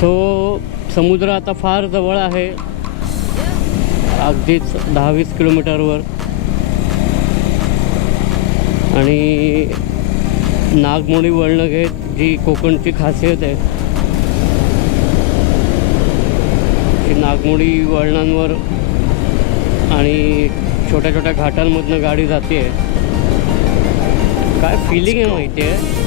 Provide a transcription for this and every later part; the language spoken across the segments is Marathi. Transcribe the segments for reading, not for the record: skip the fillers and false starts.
सो समुद्र आता फार जवळ आहे, अगदीच 10-20 किलोमीटरवर. आणि नागमोडी वळणं घेत जी कोकणची खासियत आहे, की नागमोडी वळणांवर आणि छोट्या छोट्या घाटांमधनं गाडी जाते. काय फिलिंग आहे माहिती आहे.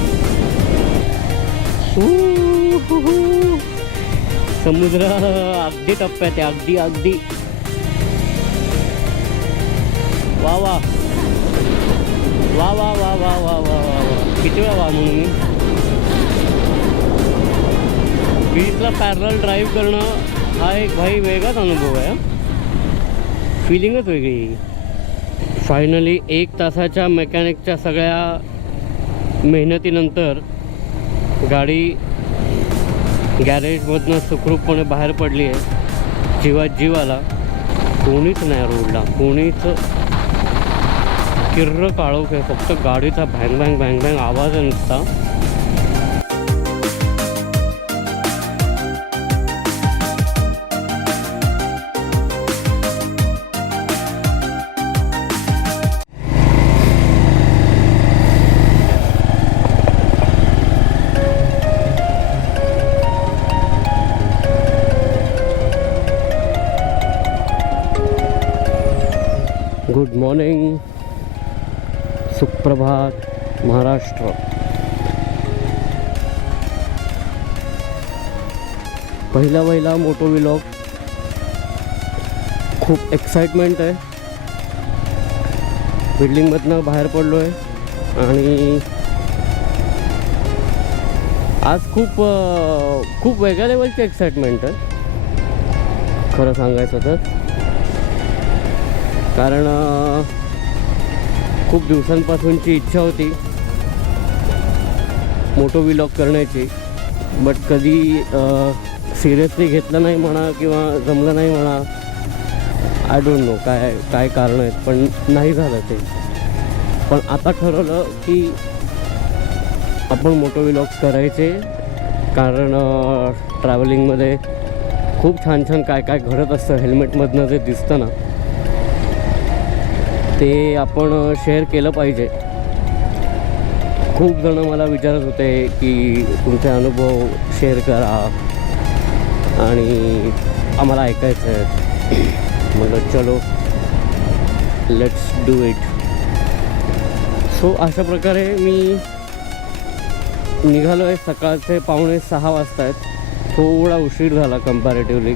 समुद्र अगदी टप्प्यात आहे, अगदी अगदी. वा वा वा वा वा वा वा वा वा. किती वेळा वा म्हणून मी बीचला पॅरल ड्राईव्ह करणं हा एक भाई वेगळाच अनुभव आहे. फिलिंगच वेगळी. फायनली 1 तासाच्या मेकॅनिकच्या सगळ्या मेहनतीनंतर गाडी गॅरेजमधनं सुखरूपपणे बाहेर पडली आहे. जीवात जीव आला. कोणीच नाही रोडला, कोणीच. किर्र काळोख आहे, फक्त गाडीचा भँग भँग भँग भँग आवाज आहे नुसता. गुड मॉर्निंग, सुप्रभात महाराष्ट्र. पहिला मोटो व्लॉग. खूप एक्साइटमेंट आहे. बिल्डिंगमधनं बाहेर पडलो आहे आणि आज खूप वेगळ्या लेवलची एक्साइटमेंट आहे खरं सांगायचं तर. कारण खूप दिवसांपासूनची इच्छा होती मोटो व्लॉग करण्याची, बट कधी सिरियसली घेतलं नाही म्हणा किंवा जमलं नाही म्हणा. आय डोंट नो काय कारण आहेत, पण नाही झालं ते. पण आता ठरवलं की आपण मोटो व्लॉग्स करायचे, कारण ट्रॅव्हलिंगमध्ये खूप छान काय घडत असतं. हेल्मेटमधनं जे दिसतं ना ते आपण शेअर केलं पाहिजे. खूप जण मला विचारत होते की तुमचे अनुभव शेअर करा आणि आम्हाला ऐकायचं आहे. म्हटलं चलो लेट्स डू इट. सो अशा प्रकारे मी निघालो आहे. सकाळचे 5:45 वाजता आहेत. थोडा उशीर झाला कम्पॅरेटिव्हली,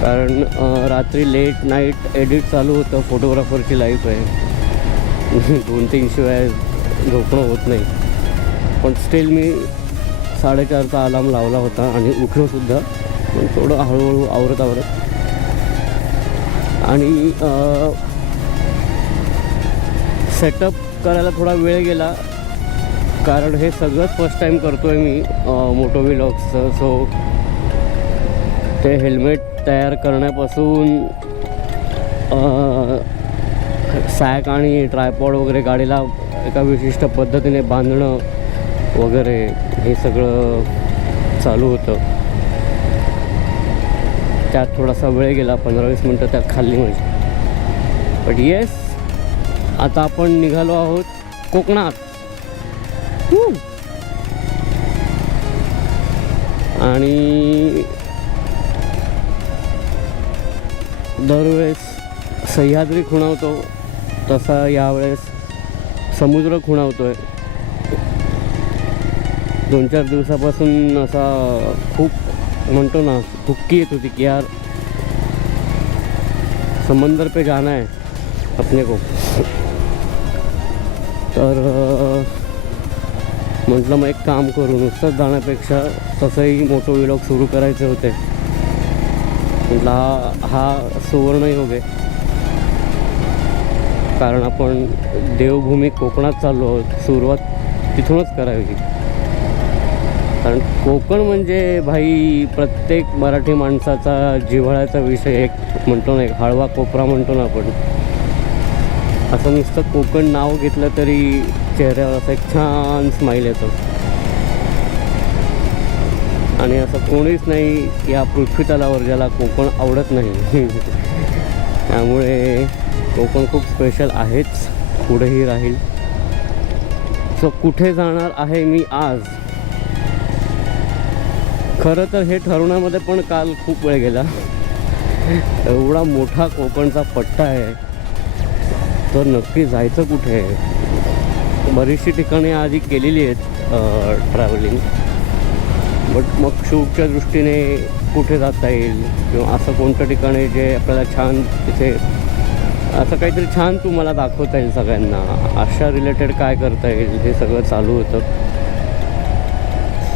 कारण रात्री लेट नाईट एडिट चालू होतं. फोटोग्राफरची लाईफ आहे, 2-3 शिवाय झोपणं होत नाही. पण स्टील मी 4:30चा अलार्म लावला होता आणि उठलोसुद्धा. पण थोडं हळूहळू आवरत आणि सेटअप करायला थोडा वेळ गेला, कारण हे सगळं फर्स्ट टाईम करतो आहे मी मोटो व्लॉग्सचं. सो ते हेल्मेट तयार करण्यापासून सॅक आणि ट्रायपॉड वगैरे गाडीला एका विशिष्ट पद्धतीने बांधणं वगैरे हे सगळं चालू होतं. त्यात थोडासा वेळ गेला, 15-20 मिनटं त्यात खाल्ली माझी. बट येस, आता आपण निघालो आहोत कोकणात. आणि दरवेळेस सह्याद्री खुणावतो तसा यावेळेस समुद्र खुणावतो आहे. 2-4 दिवसापासून असा खूप म्हणतो ना हुक्की येत होती की यार समंदर पे जाना है अपने को. तर म्हटलं मग एक काम करू, नुसतंच जाण्यापेक्षा तसंही मोटो व्लॉग सुरू करायचे होते. म्हटलं हा सुवर्णयोग आहे, कारण आपण देवभूमी कोकणात चाललो आहोत. सुरुवात तिथूनच करावी, कारण कोकण म्हणजे भाई प्रत्येक मराठी माणसाचा जिव्हाळ्याचा विषय. एक म्हणतो ना, एक हळवा कोपरा म्हणतो ना आपण. असं नुसतं कोकण नाव घेतलं तरी चेहऱ्यावर असं एक छान स्माईल येतो. आणि असं कोणीच नाही या पृथ्वीतलावर ज्याला कोकण आवडत नाही. त्यामुळे कोकण खूप स्पेशल आहेच, पुढेही राहील. सो कुठे जाणार आहे मी आज, खरं तर हे ठरवण्यामध्ये पण काल खूप वेळ गेला. एवढा मोठा कोकणचा पट्टा आहे, तर नक्की जायचं कुठे. बरीचशी ठिकाणी आधी केलेली आहेत ट्रॅव्हलिंग, बट मग शूटच्या दृष्टीने कुठे जाता येईल किंवा असं कोणतं ठिकाणी जे आपल्याला छान तिथे असं काहीतरी छान तुम्हाला दाखवता येईल सगळ्यांना, अशा रिलेटेड काय करता येईल हे सगळं चालू होतं.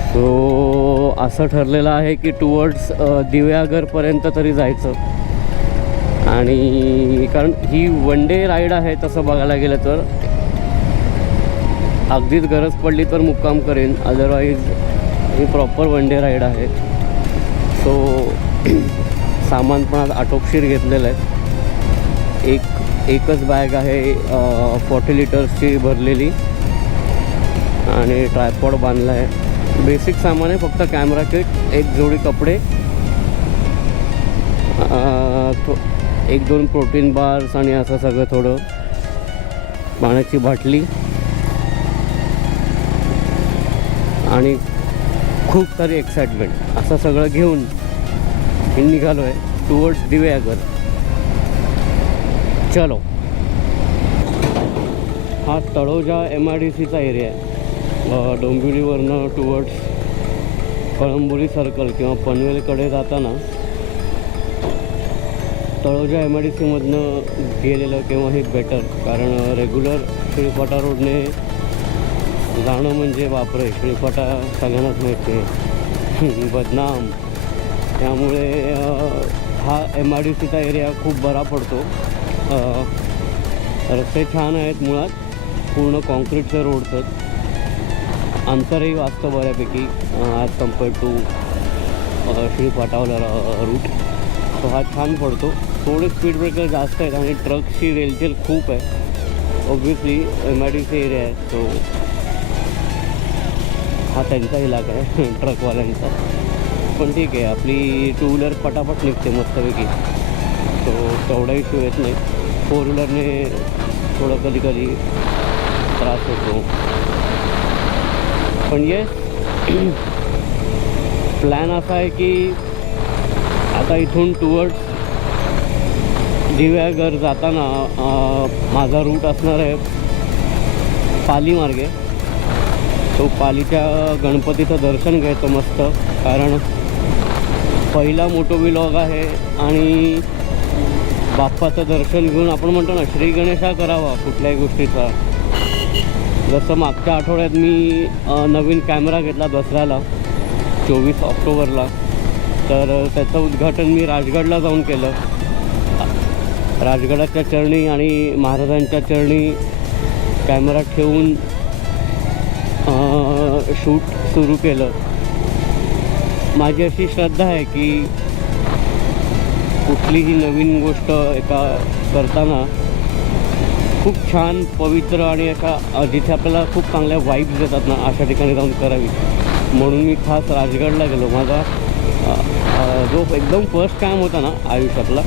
सो असं ठरलेलं आहे की टुवर्ड्स दिव्यागरपर्यंत तरी जायचं. आणि कारण ही वन डे राईड आहे तसं बघायला गेलं तर, अगदीच गरज पडली तर मुक्काम करेन, अदरवाईज ही प्रॉपर वन डे राईड आहे. सो सामान पण आज आटोपशीर घेतलेलं आहे. एकच बॅग आहे 40 लिटर्सची भरलेली आणि ट्रायपॉड बांधला आहे. बेसिक सामान आहे, फक्त कॅमेरा किट, एक जोडी कपडे, 1-2 प्रोटीन बार्स आणि असं सगळं थोडं, पाण्याची बाटली आणि खूप सारी एक्साइटमेंट. असं सगळं घेऊन निघालो आहे टुवर्ड्स दिव्यागर. चलो. हा तळोजा MIDCचा एरिया आहे. डोंबिवलीवरनं टुवर्ड्स कळंबोली सर्कल किंवा पनवेलकडे जाताना तळोजा MIDCमधनं गेलेलं केव्हाही बेटर, कारण रेग्युलर श्रीफाटा रोडने जाणं म्हणजे बापरे, श्रीफाटा सगळ्यांनाच माहिती आहे बदनाम. त्यामुळे हा MIDCचा एरिया खूप बरा पडतो. रस्ते छान आहेत, मुळात पूर्ण कॉन्क्रीटचं रोडचं, अंतरही वाचतं बऱ्यापैकी ॲज कम्पेअर्ड टू श्रीफाटावाला रूट. तो हा छान पडतो. थोडे स्पीड ब्रेकर जास्त आहेत आणि ट्रकची रेलचेल खूप आहे. ऑब्व्हियसली MIDC एरिया आहे, तो हा त्यांचा इलाका आहे ट्रकवाल्यांचा. पण ठीक आहे, आपली 2 व्हीलर पटापट निघते मस्तपैकी, तो तेवढा इश्यू येत नाही. 4 व्हीलरने थोडं कधी कधी त्रास होतो. पण येस, प्लॅन असा आहे की आता इथून टुवर्ड्स दिव्यागर जाताना माझा रूट असणार आहे पाली मार्गे. तो पालीच्या गणपतीचं दर्शन घ्यायचं मस्त, कारण पहिला मोटो व्लॉग आहे आणि बाप्पाचं दर्शन घेऊन आपण म्हणतो ना श्री गणेशा करावा कुठल्याही गोष्टीचा. जसं मागच्या आठवड्यात मी नवीन कॅमेरा घेतला दसऱ्याला 24 ऑक्टोबरला, तर त्याचं उद्घाटन मी राजगडला जाऊन केलं. राजगडाच्या चरणी आणि महाराजांच्या चरणी कॅमेरा ठेवून शूट सुरू केलं. माझी अशी श्रद्धा आहे की कुठलीही नवीन गोष्ट करताना खूप छान, पवित्र आणि एका जिथे आपल्याला खूप चांगल्या वाईब्स येतात ना, अशा ठिकाणी जाऊन करावी. म्हणून मी खास राजगडला गेलो. माझा जो एकदम फर्स्ट काम होता ना आयुष्यातला,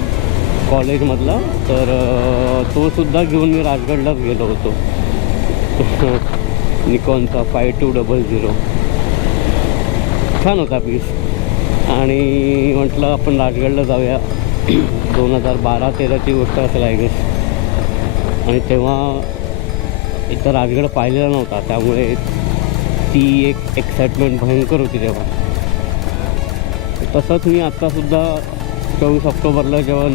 कॉलेजमधला, तर तो सुद्धा घेऊन मी राजगडलाच गेलो होतो. निकॉनचा 5200 छान होता पीस. आणि म्हटलं आपण राजगडला जाऊया. 2012-13ची गोष्ट असेल आय गेस. आणि तेव्हा इथं राजगड पाहिलेला नव्हता, त्यामुळे ती एक एक्साइटमेंट भयंकर होती तेव्हा. तसंच मी आत्तासुद्धा 24 ऑक्टोबरला जेव्हा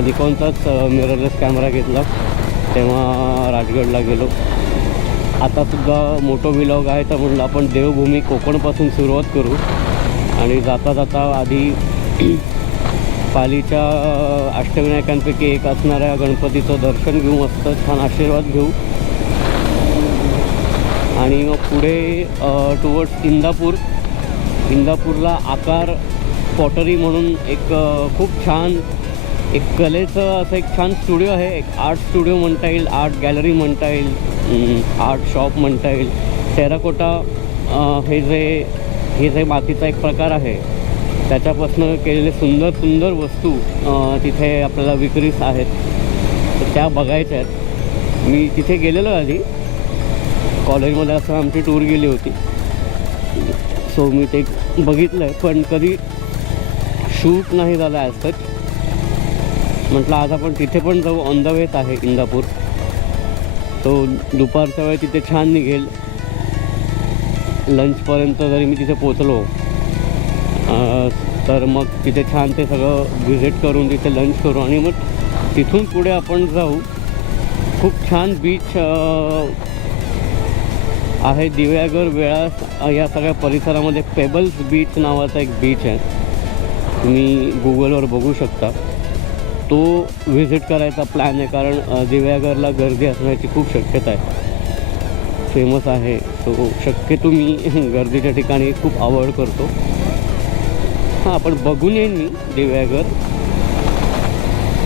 निकॉनचाच मिररलेस कॅमेरा घेतला तेव्हा राजगडला गेलो. आतासुद्धा मोठो व्लॉग आहे, तर म्हटलं आपण देवभूमी कोकणपासून सुरुवात करू आणि जाता जाता आधी पालीच्या अष्टविनायकांपैकी एक असणाऱ्या गणपतीचं दर्शन घेऊ, मस्त छान आशीर्वाद घेऊ. आणि मग पुढे टुवर्ड्स इंदापूरला आकार पॉटरी म्हणून एक खूप छान एक कलेचं असं एक छान स्टुडिओ आहे. एक आर्ट स्टुडिओ म्हणता येईल, आर्ट गॅलरी म्हणता येईल, आर्ट शॉप म्हणता येईल. टेराकोटा हे जे हे जे मातीचा एक प्रकार आहे त्याच्यापासून केलेले सुंदर सुंदर वस्तू तिथे आपल्याला विक्रीस आहेत, तर त्या बघायच्या आहेत. मी तिथे गेलेलो आधी कॉलेजमध्ये, असं आमची टूर गेली होती, सो मी ते बघितलं आहे, पण कधी शूट नाही झालं ॲज सच. म्हटलं आज आपण तिथे पण जाऊ. ऑन द वेच आहे इंदापूर, तो दुपारच्या वेळ तिथे छान निघेल. लंचपर्यंत जरी मी तिथे पोचलो तर मग तिथे छान ते सगळं व्हिजिट करून तिथे लंच करू आणि मग तिथून पुढे आपण जाऊ. खूप छान बीच आहे दिव्यागर वेळा या सगळ्या परिसरामध्ये. पेबल्स बीच नावाचा एक बीच आहे, तुम्ही गुगलवर बघू शकता. तो व्हिजिट करायचा प्लॅन आहे, कारण दिव्यागरला गर्दी असण्याची खूप शक्यता आहे. फेमस आहे, तो शक्यतो मी गर्दीच्या ठिकाणी खूप आवड करतो. हां, पण बघून येईन मी दिव्यागर,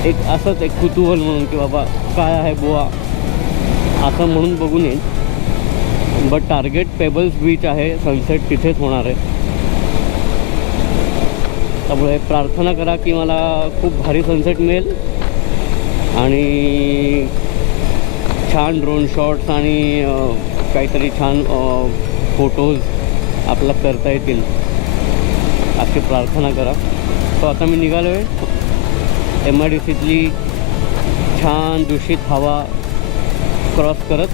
एक असंच एक कुतूहल म्हणून की बाबा काय आहे बुवा असं म्हणून बघून येईन. बट टार्गेट पेबल्स बीच आहे, सनसेट तिथेच होणार आहे. त्यामुळे प्रार्थना करा की मला खूप भारी सनसेट मिळेल आणि छान ड्रोन शॉट्स आणि काहीतरी छान फोटोज आपल्याला करता येतील अशी प्रार्थना करा. तो आता मी निघालो आहे MIDCतली छान दूषित हवा क्रॉस करत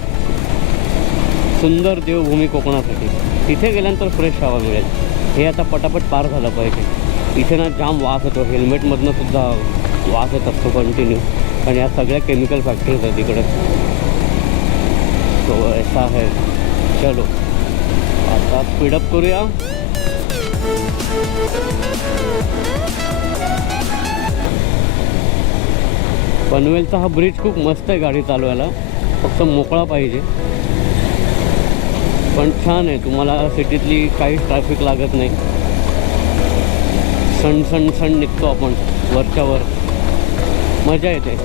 सुंदर देवभूमी कोकणासाठी. तिथे गेल्यानंतर फ्रेश हवा मिळेल. हे आता पटापट पार झालं पाहिजे. इथे ना जाम वास येतो, हेल्मेटमधनं सुद्धा वास येत असतो कंटिन्यू, आणि या सगळ्या केमिकल फॅक्टरीज आहेत तिकडे. तो ऐसा है. चलो आता स्पीडअप करूया. पनवेलचा हा ब्रिज खूप मस्त आहे गाडी चालवायला, फक्त मोकळा पाहिजे. पण छान आहे, तुम्हाला सिटीतली काहीच ट्रॅफिक लागत नाही. सण निघतो आपण वरच्यावर, मजा येते.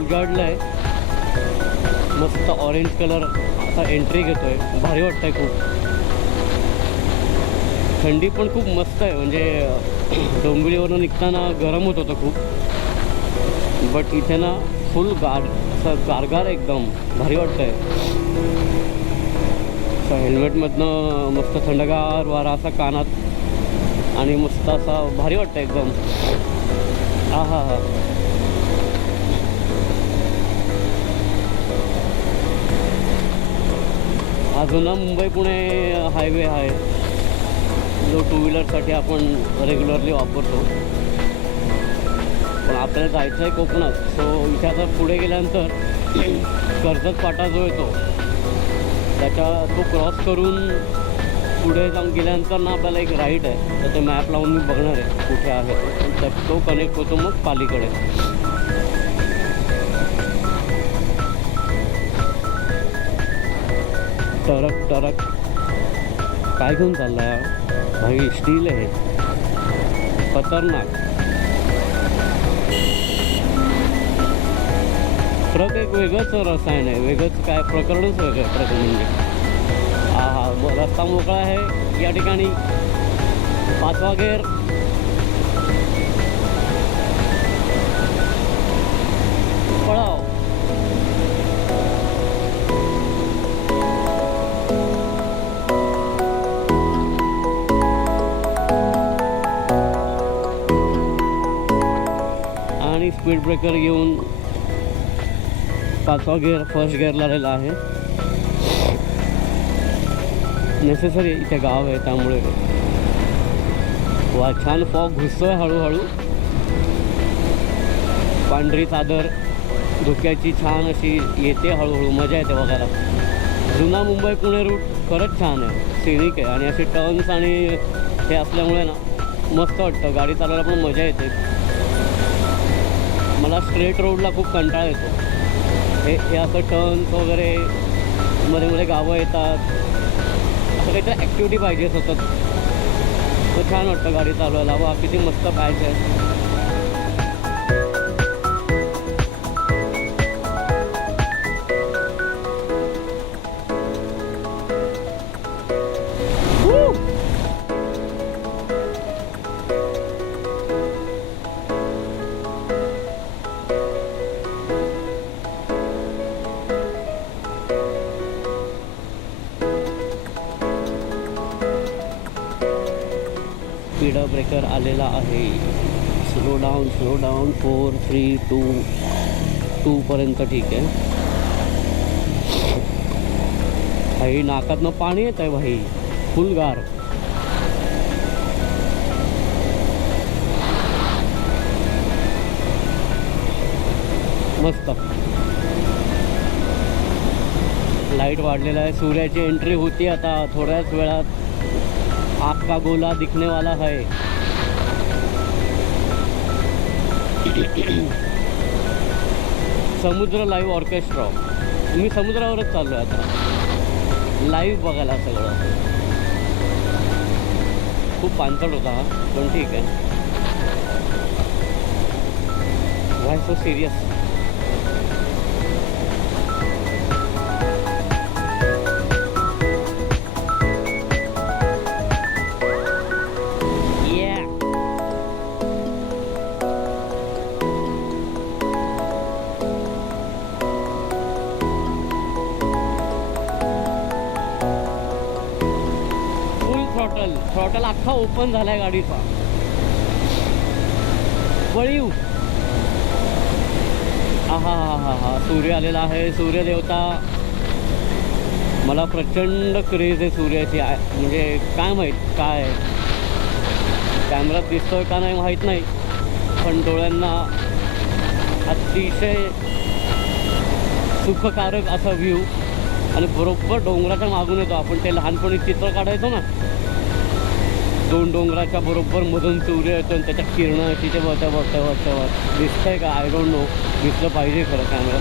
उजाडलं आहे, मस्त ऑरेंज कलर असा एंट्री घेतोय, भारी वाटतंय खूप. थंडी पण खूप मस्त आहे, म्हणजे डोंबिवलीवरून निघताना गरम होत होतं खूप, बट इथे ना फुल असं गारगार एकदम भारी वाटतंय. असं हेल्मेटमधनं मस्त थंडगार वारा असा कानात आणि मस्त असा भारी वाटतं एकदम. हा हा हा अजून मुंबई पुणे हायवे आहे जो टू व्हीलरसाठी आपण रेग्युलरली वापरतो, पण आपल्याला जायचं आहे कोकणात. सो इथे आता पुढे गेल्यानंतर कर्जत फाटा जो येतो त्याच्या तो क्रॉस करून पुढे जाऊन गेल्यानंतर ना आपल्याला एक राईट आहे, तर ते मॅप लावून मी बघणार आहे कुठे आहे तर तो कनेक्ट होतो मग पालीकडे. टरक टरक काय घेऊन चाललाय भाई? स्टील आहे, खतरनाक ट्रक. एक वेगळंच रसायन आहे, वेगळंच काय प्रकरणच वेगळं ट्रक म्हणजे. हा रस्ता मोकळा आहे या ठिकाणी. 5वा गेअर. पळाव. आणि स्पीड ब्रेकर घेऊन 5वा गिअर फर्स्ट गिअरला राहिला आहे. नेसेसरी इथे गाव आहे त्यामुळे. वा छान फॉग घुसतोय हळूहळू. पांढरी चादर धुक्याची छान अशी येते हळूहळू, मजा येते बघायला. जुना मुंबई पुणे रूट खरंच छान आहे, सिनिक आहे आणि असे टर्न्स आणि हे असल्यामुळे ना मस्त वाटतं, गाडी चालवायला पण मजा येते. मला स्ट्रेट रोडला खूप कंटाळा येतो. हे असं टर्न्स वगैरे मध्ये मध्ये गावं येतात, असं काहीतरी ॲक्टिव्हिटी पाहिजे सतत, तर छान वाटतं गाडी चालवायला. वा किती मस्त पॅच आहे. स्पीड ब्रेकर आलेला आहे. स्लो डाऊन 4 3 2 पर्यंत ठीक आहे. भाई नाकातनं पाणी येत आहे भाई, फुल गार. मस्त लाईट वाढलेला आहे. सूर्याची एंट्री होती आता थोड्याच वेळात. आग का गोला दिखने वाला है. समुद्र लाईव्ह ऑर्केस्ट्रा. मी समुद्रावरच चाललो आहे आता, लाईव्ह बघायला सगळं. खूप पाणचट होता हा, पण ठीक आहे. व्हाय सो सिरियस. थ्रॉटल अख्खा ओपन झालाय गाडीचा. वळीव. हा सूर्य आलेला आहे. सूर्यदेवता. मला प्रचंड क्रेज आहे सूर्याची. म्हणजे काय माहीत काय कॅमेरात दिसतोय का नाही माहीत नाही, पण डोळ्यांना अतिशय सुखकारक असा व्ह्यू. आणि बरोबर डोंगराच्या मागून येतो. आपण ते लहानपणी चित्र काढायचो ना, 2 डोंगराच्या बरोबर मधून सूर्य येतो आणि त्याच्या किरणं अशी ते वरच्या दिसतंय का? I don't know. दिसलं पाहिजे खरं कॅमेरा.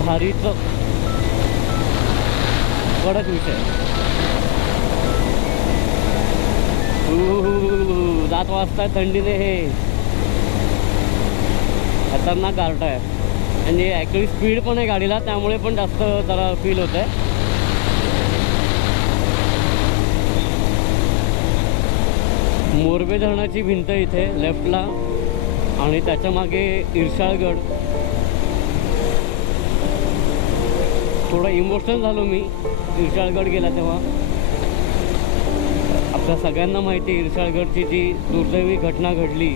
भारीचं कडक विषय. दात वाजताय थंडीने. हे खतरनाक गारठा आहे आणि ॲक्च्युली स्पीड पण आहे गाडीला, त्यामुळे पण जास्त जरा फील होत आहे. मोरबे धरणाची भिंत इथे लेफ्टला आणि त्याच्या मागे इरशाळगड. थोडा इमोशनल झालो मी इरशाळगड गेला तेव्हा. आपल्या सगळ्यांना माहिती आहे इरशाळगडची जी दुर्दैवी घटना घडली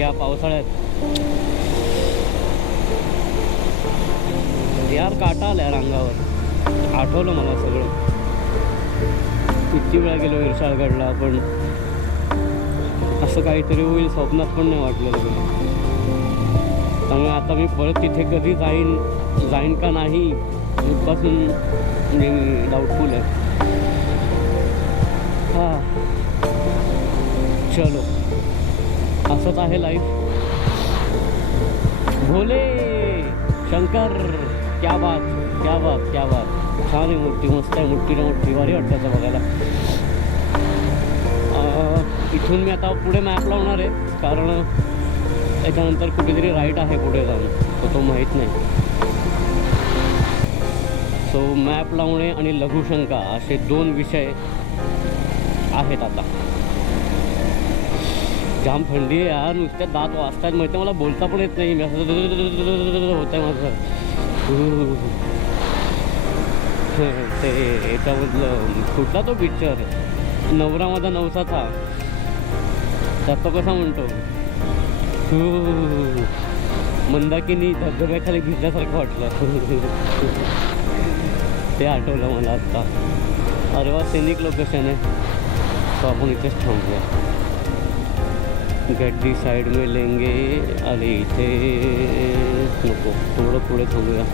या पावसाळ्यात. यार काटा आलाय अंगावर. आठवलं मला सगळं. किती वेळा गेलो इरशाळगडला, पण असं काहीतरी होईल स्वप्नात पण नाही वाटलं लगेच. त्यामुळे आता मी परत तिथे कधी जाईन का नाही इथपासून म्हणजे मी डाऊटफुल आहे. हां चलो, असंच आहे लाईफ. भोले शंकर, क्या बात क्या बात क्या बात. छान आहे मूर्ती, मस्त आहे, मोठीला मोठी, भारी वाटतं आता बघायला. इथून मी आता पुढे मॅप लावणार आहे, कारण त्याच्यानंतर कुठेतरी राईट आहे पुढे जाऊन, तो माहीत नाही. सो मॅप लावणे आणि लघुशंका असे 2 विषय आहेत आता. जाम थंडी आहे यार, नुसत्या दात वाजतात, माहिती मला बोलता पण येत नाही. मी असं होत आहे माझं. ते याच्यामधलं कुठला तो पिक्चर, नवरा माझा नवसाचा, त्यात तो कसा म्हणतो, मंदाकिनी धबधब्याखाली भिजल्यासारखं वाटलं. ते आठवलं मला आत्ता. अरे वा, सैनिक लोकेशन आहे. तो आपण इथेच थांबूया. गड्डी साईड में लेंगे. अरे इथे नको, थोडं पुढे थांबूया.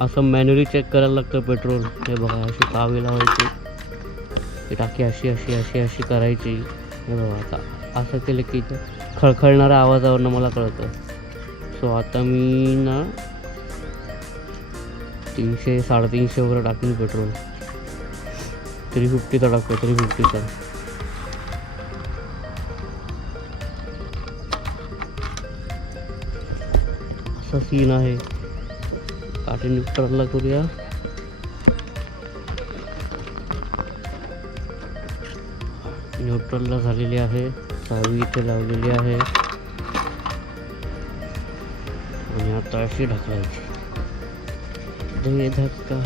असं मॅन्युअली चेक करायला लागतं पेट्रोल. हे बघा, अशी कावी लावायची, ही टाकी अशी अशी अशी अशी करायची. हे बघा, आता असं केलं की खळखळणाऱ्या आवाजावरनं मला कळतं. सो आता मी ना 300-350 वगैरे टाकून पेट्रोल 350चा टाकतो, 350चा. असा सीन आहे. गाडी न्यूट्रलला करूया. न्यूट्रलला झालेली आहे. चावी इथे लावलेली आहे आणि आता अशी ढकलायची. दे धक्का.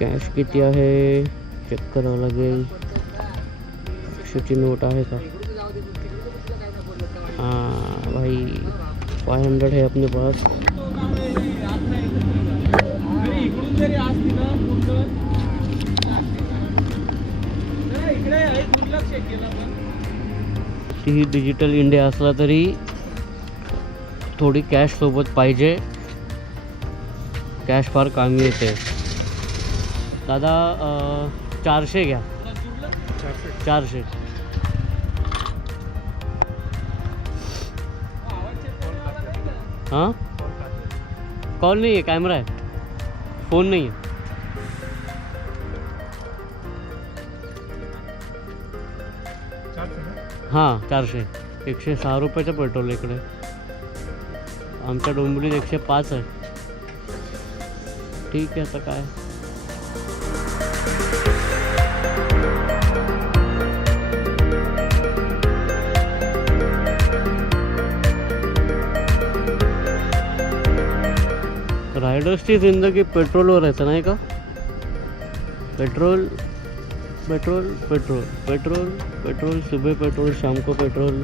कॅश किती आहे चेक करावं लागेल. 100ची नोट आहे का? हाँ भाई, 500 है अपने पास. ही डिजिटल इंडिया असला तरी थोडी कॅश सोबत पाहिजे. कॅश फार कामी येते. दादा 400 घ्या. 400. हाँ, कॉल नहीं है, कैमरा है, फ़ोन नहीं है. हां 400. 106 रुपयाचं पेट्रोल इकडे. आमच्या डोंबिवलीत 105 आहे. ठीक आहे, आता काय. रायडर्सची जिंदगी पेट्रोलवर आहे, नाही का? Petrol petrol petrol petrol petrol, सुबह पेट्रोल, शाम को पेट्रोल.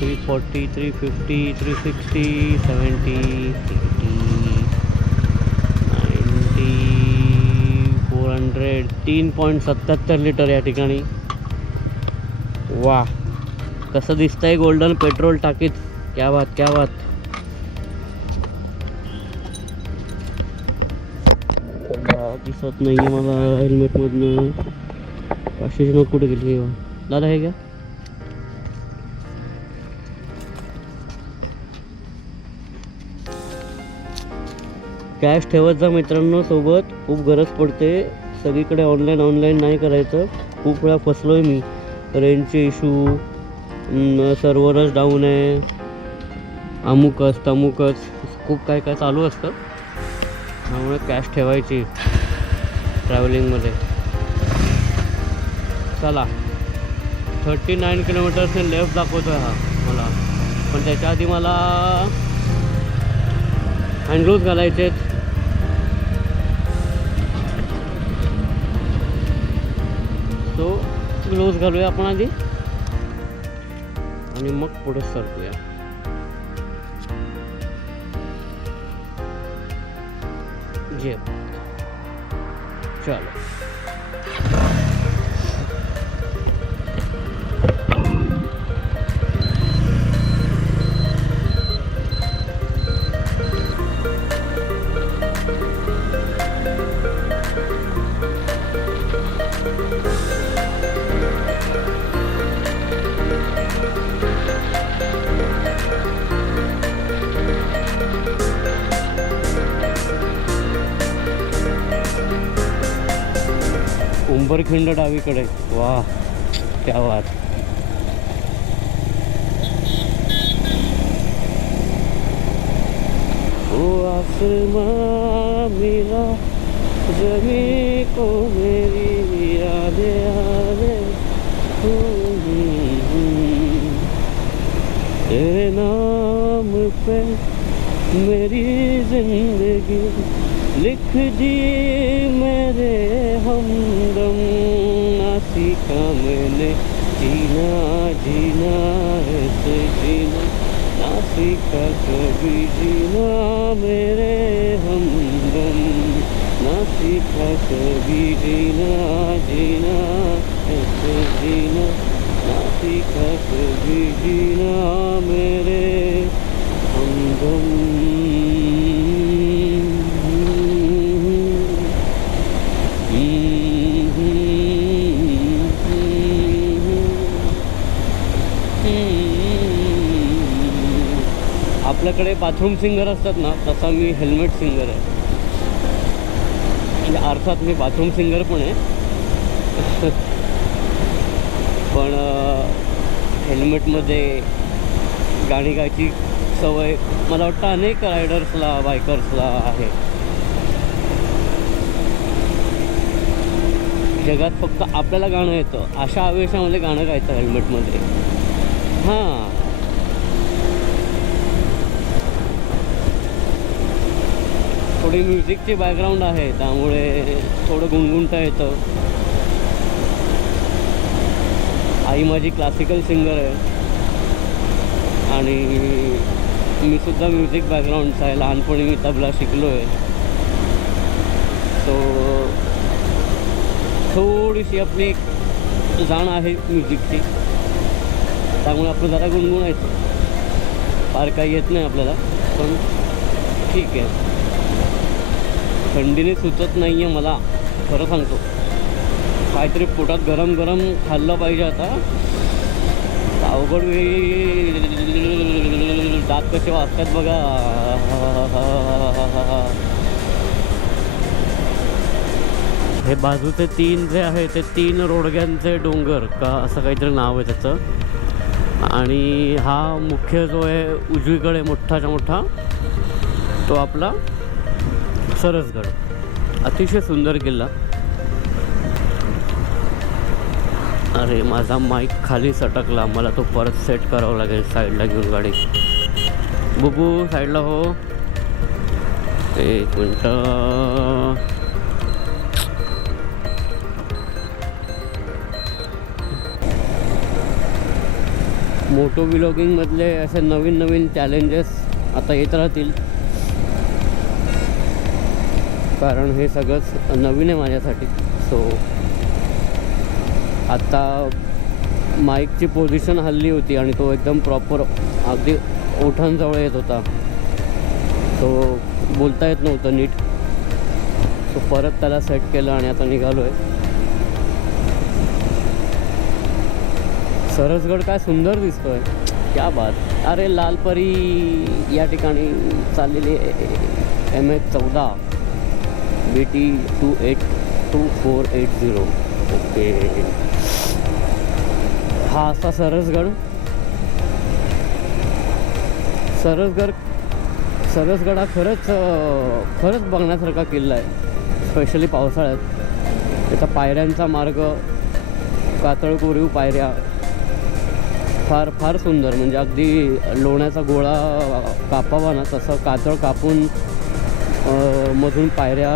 $340, $350, $360, $70, $80, $90, $400. 3.77 लिटर या ठिकाणी. वाह, कसं दिसतंय गोल्डन पेट्रोल टाकीत. क्या बात क्या बात. दिसत नाही आहे मला हेल्मेटमधनं. 500ची नोट कुठे गेली दादा? हे घ्या. कॅश ठेवत जा मित्रांनो सोबत, खूप गरज पडते. सगळीकडे ऑनलाईन नाही करायचं. खूप वेळा फसलो आहे मी. रेंजचे इशू, सर्व्हरच डाऊन आहे, अमुकच तमुकच, खूप काय काय चालू असतं. त्यामुळे कॅश ठेवायची ट्रॅव्हलिंगमध्ये. चला 39 किलोमीटर्सने लेफ्ट दाखवतो आहे हा मला, पण त्याच्या आधी मला हँडग्लोव्ज घालायचे आहेत. सो ग्लोव्ज घालूया आपण आधी आणि मग पुढे सरकूया. जे चलो. उंबरखिंड डावीकडे. वाह क्या बात. ओ आसमां मिला ज़मीं को मेरी यादें आने, तेरे नाम पे मेरी जिंदगी लिख दी मेरे हमदम. ना सीखा मैंने जीना जीना ऐसे जीना, ना सीखा कभी जीना मेरे हमदम. ना सीखा कभी जीना जीना ऐसे जीना, ना सीखा कभी जीना मेरे हमदम. आपल्याकडे बाथरूम सिंगर असतात ना, तसा मी हेल्मेट सिंगर आहे. म्हणजे अर्थात मी बाथरूम सिंगर पण आहे पण हेल्मेटमध्ये गाणी गायची सवय मला वाटतं अनेक रायडर्सला बायकर्सला आहे. जगात फक्त आपल्याला गाणं येतं अशा आवेशामध्ये गाणं गायचं हेल्मेटमध्ये. हां, थोडी म्युझिकची बॅकग्राऊंड आहे त्यामुळे थोडं गुणगुणता येतं. आई माझी क्लासिकल सिंगर आहे आणि मी सुद्धा म्युझिक बॅकग्राऊंडचा आहे. लहानपणी मी तबला शिकलो आहे. सो थोडीशी आपली एक जाण आहे म्युझिकची, त्यामुळे आपलं जरा गुणगुणायचं. फार काही येत नाही आपल्याला, पण ठीक आहे. थंडीने सुचत नाही आहे मला, खरं सांगतो. काहीतरी पोटात गरम गरम खाल्लं पाहिजे आता. अवघड वेळी दात कसे वाजतात बघा. हे बाजूचे 3 जे आहे ते 3 रोडग्यांचे डोंगर का असं काहीतरी नाव आहे त्याचं. आणि हा मुख्य जो आहे उजवीकडे मोठाच्या मोठा, तो आपला सरसगड. अतिशय सुंदर किल्ला. अरे माझा माईक खाली सटकला, मला तो परत सेट करावा लागेल साईडला घेऊन गाडी. बुबू साईडला हो. एक मिनटं. मोटो व्लॉगिंगमधले असे नवीन नवीन चॅलेंजेस आता येत राहतील, कारण हे सगळंच नवीन आहे माझ्यासाठी. सो आता माईकची पोझिशन हल्ली होती आणि तो एकदम प्रॉपर अगदी ओठांजवळ येत होता, तो बोलता येत नव्हतं नीट. सो परत त्याला सेट केलं आणि आता निघालो आहे. सरसगड काय सुंदर दिसतोय, क्या बात. अरे लालपरी या ठिकाणी चाललेली MH14 BT 282480. ओके, हा असा सरसगड हा खरंच बघण्यासारखा किल्ला आहे, स्पेशली पावसाळ्यात. त्याचा पायऱ्यांचा मार्ग, कातळ कोरीव पायऱ्या, फार फार सुंदर, म्हणजे अगदी लोण्याचा गोळा कापावा ना तसं कातळ कापून मधून पायऱ्या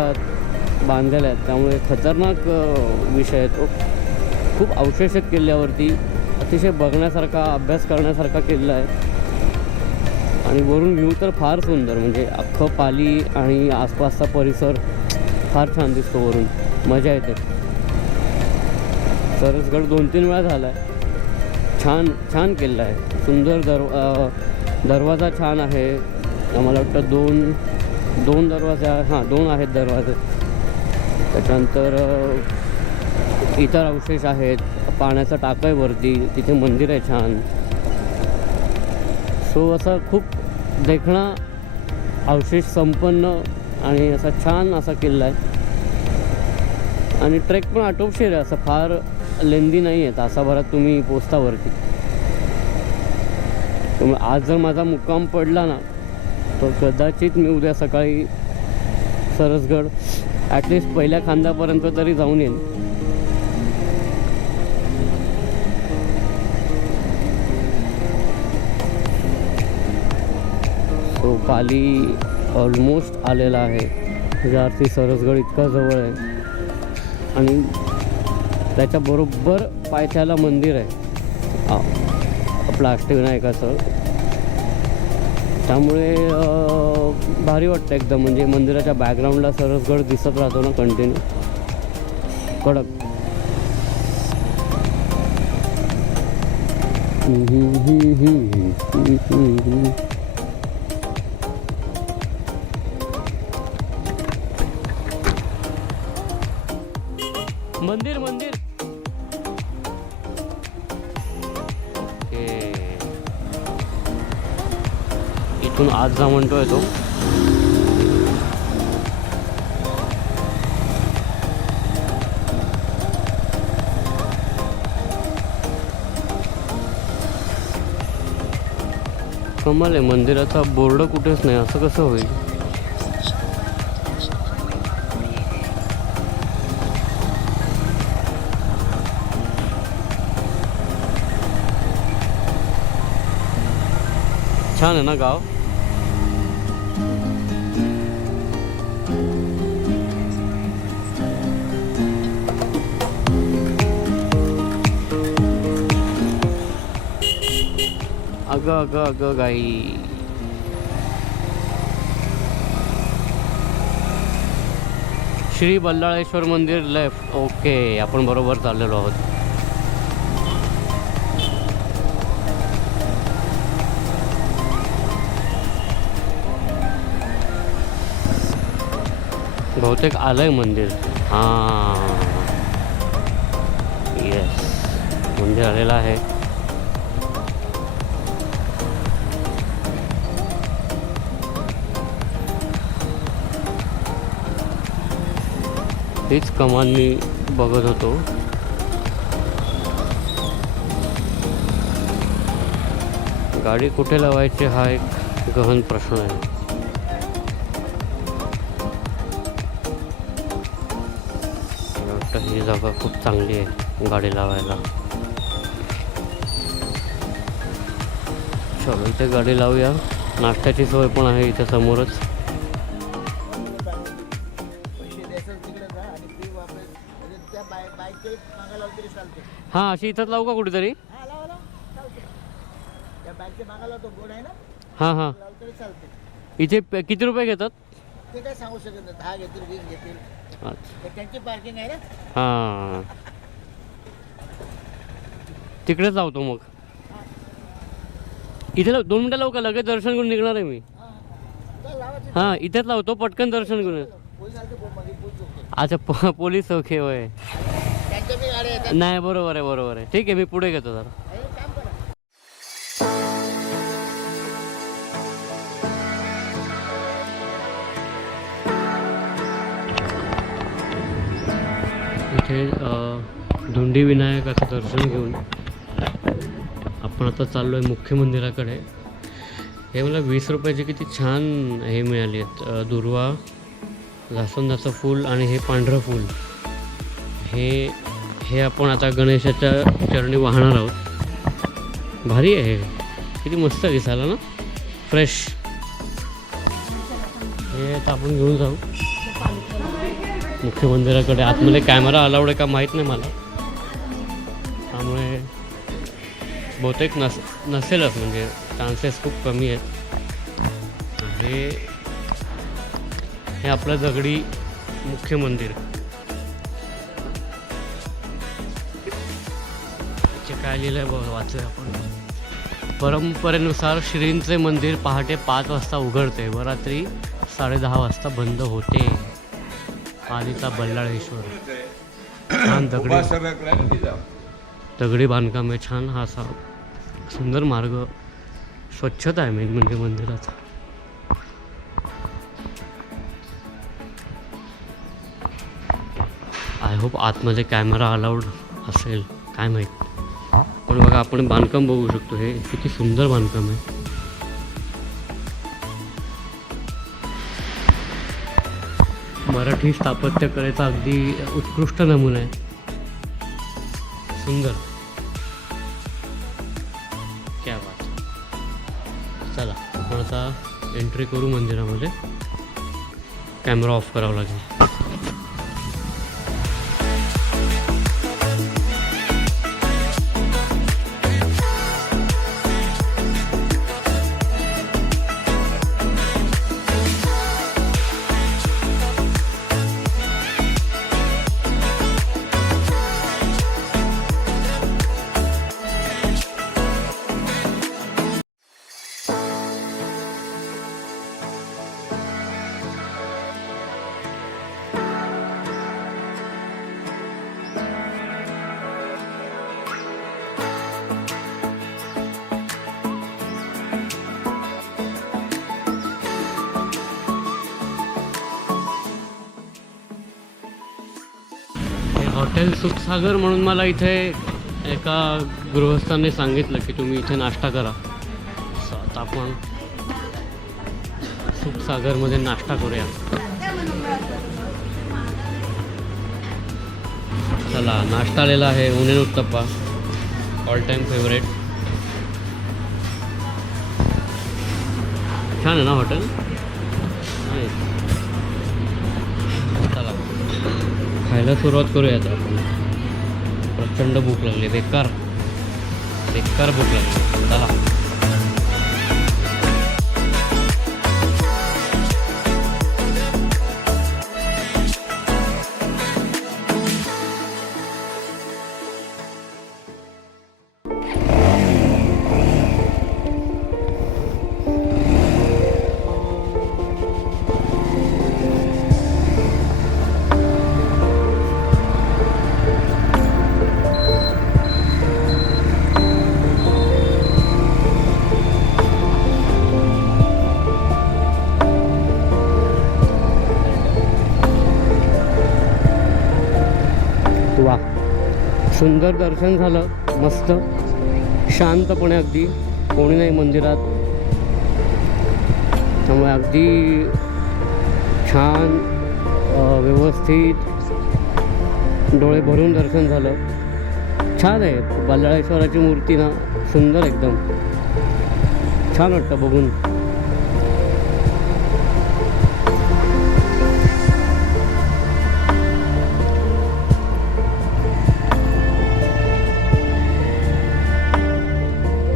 बांधलेल्या आहेत. त्यामुळे खतरनाक विषय आहे तो. खूप अवशेष आहेत किल्ल्यावरती, अतिशय बघण्यासारखा अभ्यास करण्यासारखा किल्ला आहे. आणि वरून व्ह्यू तर फार सुंदर, म्हणजे अख्खं पाली आणि आसपासचा परिसर फार छान दिसतो वरून, मजा येते. सरसगड 2-3 वेळा झाला आहे. छान छान किल्ला आहे, सुंदर. दरवाजा छान आहे. आम्हाला वाटतं दोन दरवाजे, हां 2 आहेत दरवाजे. त्याच्यानंतर इतर अवशेष आहेत. पाण्याचा टाका आहे वरती, तिथे मंदिर आहे छान. सो असा खूप देखणा अवशेष संपन्न आणि असा छान असा किल्ला आहे. आणि ट्रेक पण आटोपशीर आहे, असं फार लेंदी नाही आहे. तासाभरात तुम्ही पोचता वरती. त्यामुळे आज जर माझा मुक्काम पडला ना तर कदाचित मी उद्या सकाळी सरसगड ॲटलिस्ट पहिल्या खांद्यापर्यंत तरी जाऊन येईन. तो पाली ऑलमोस्ट आलेला आहे. जारती सरसगड इतका जवळ आहे. आणि त्याच्याबरोबर पायथ्याला मंदिर आहे आपलं अष्टविनायकाचं. त्यामुळे भारी वाटतं एकदम, म्हणजे मंदिराच्या बॅकग्राऊंडला सरसगड दिसत राहतो ना कंटिन्यू, कडक. मंदिर मंदिर इथून आज जा म्हणतोय तो. कमाल आहे, मंदिराचा बोर्ड कुठेच नाही, असं कसं होईल. छान आहे ना गाव. अगं अगं अगं गाई. श्री बल्लाळेश्वर मंदिर लेफ्ट. ओके, आपण बरोबर चाललेलो आहोत. बहुतेक आलंय मंदिर. हां येस, मंदिर आलेलं आहे. हीच कमान मी बघत होतो. गाडी कुठे लावायची हा एक गहन प्रश्न आहे. ही जागा खूप चांगली आहे गाडी लावायला. चलो इथे गाडी लावूया. नाश्त्याची सोय पण आहे इथे समोरच. हां, अशी इथंच लावू का कुठेतरी. हां हां, इथे किती रुपये घेतात ते काय सांगू शकत नाही. 10 घेतील, 20 घेतील. अच्छा, त्यांची पार्किंग आहे ना. हां, तिकडेच लावतो मग. इथे 2 मिनटं लावू का, लगेच दर्शन घेऊन निघणार आहे मी. हां, इथेच लावतो, पटकन दर्शन घेऊन. अच्छा, पोलीस ओके होय. नाही, बरोबर आहे बरोबर आहे. ठीक आहे, मी पुढे घेतो जरा. इथे धुंडी विनायकाचं दर्शन घेऊन आपण आता चाललो आहे मुख्य मंदिराकडे. हे मला 20 रुपयाची किती छान हे मिळाली आहेत. दुर्वा, जास्वंदाचं फूल आणि हे पांढरं फूल. हे आपण आता गणेशाच्या चरणी वाहणार आहोत. भारी आहे हे. किती मस्त दिसायला ना, फ्रेश. हे आता आपण घेऊन जाऊ मुख्य मंदिराकडे. आतमध्ये कॅमेरा अलाउड आहे का माहीत नाही मला, त्यामुळे बहुतेक नसेलच, म्हणजे चान्सेस खूप कमी आहेत. हे आपलं दगडी मुख्य मंदिर. काय लिहिलं आहे बघ, वाचूया आपण. परंपरेनुसार श्रींचे मंदिर पहाटे 5 वाजता उघडते व रात्री 10:30 वाजता बंद होते. आधीचा बल्लाळेश्वर. छान दगडी बांधकाम आहे, छान. हा असा सुंदर मार्ग, स्वच्छता आहे मेन म्हणजे मंदिराचा. आय होप आतमध्ये कॅमेरा अलाउड असेल, काय माहीत. पण बघा, आपण बांधकाम बघू शकतो. हे किती सुंदर बांधकाम आहे. मराठी स्थापत्यकलेचा अगदी उत्कृष्ट नमुना आहे. सुंदर. क्या बात. चला आपण आता एंट्री करू मंदिरामध्ये. कॅमेरा ऑफ करावा लागेल. हॉटेल सुखसागर म्हणून मला इथे एका गृहस्थाने सांगितलं की तुम्ही इथे नाश्ता करा. आता आपण सुखसागरमध्ये नाश्ता करूया. चला, नाश्ता आलेला आहे. उनेन उत्तप्पा, ऑल टाईम फेवरेट. छान आहे ना हॉटेल. चला खायला सुरुवात करूया आता आपण. प्रचंड भूक लागली, बेकार भूक लागली. चला. वा, सुंदर दर्शन झालं. मस्त शांतपणे, अगदी कोणी नाही मंदिरात, त्यामुळे अगदी छान व्यवस्थित डोळे भरून दर्शन झालं. छान आहे. बल्लाळेश्वराची मूर्ती ना, सुंदर एकदम. छान वाटतं बघून.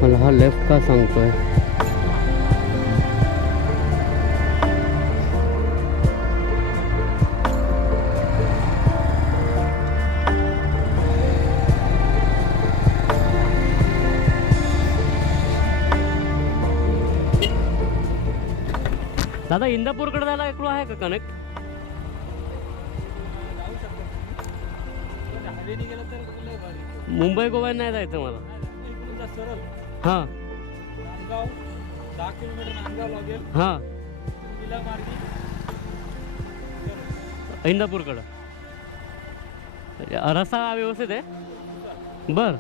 मला हा लेफ्ट का सांगतोय. दादा, इंदापूरकडे जायला इकडून आहे का कनेक्ट? मुंबई गोवा नाही जायचं मला. हां हां, इंदापूरकडं रस्ता व्यवस्थित आहे. बर,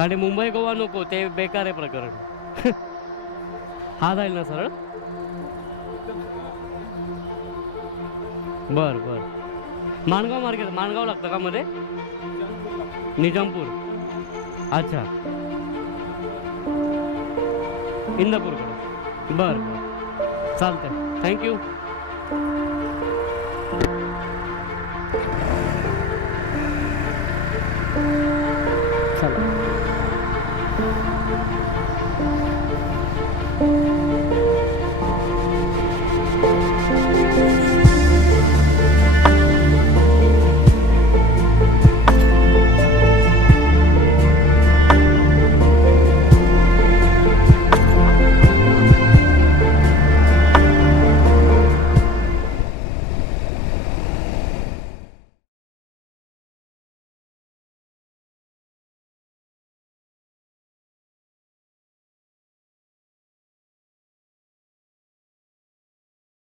आणि मुंबई गोवा नको, ते बेकार आहे प्रकरण. हा जाईल ना सरळ? बर बर. माणगाव मार्केट, माणगाव लागतं का मध्ये? निजामपूर. अच्छा. इंदापूरकडे. बरं चालतंय, थँक्यू. चला.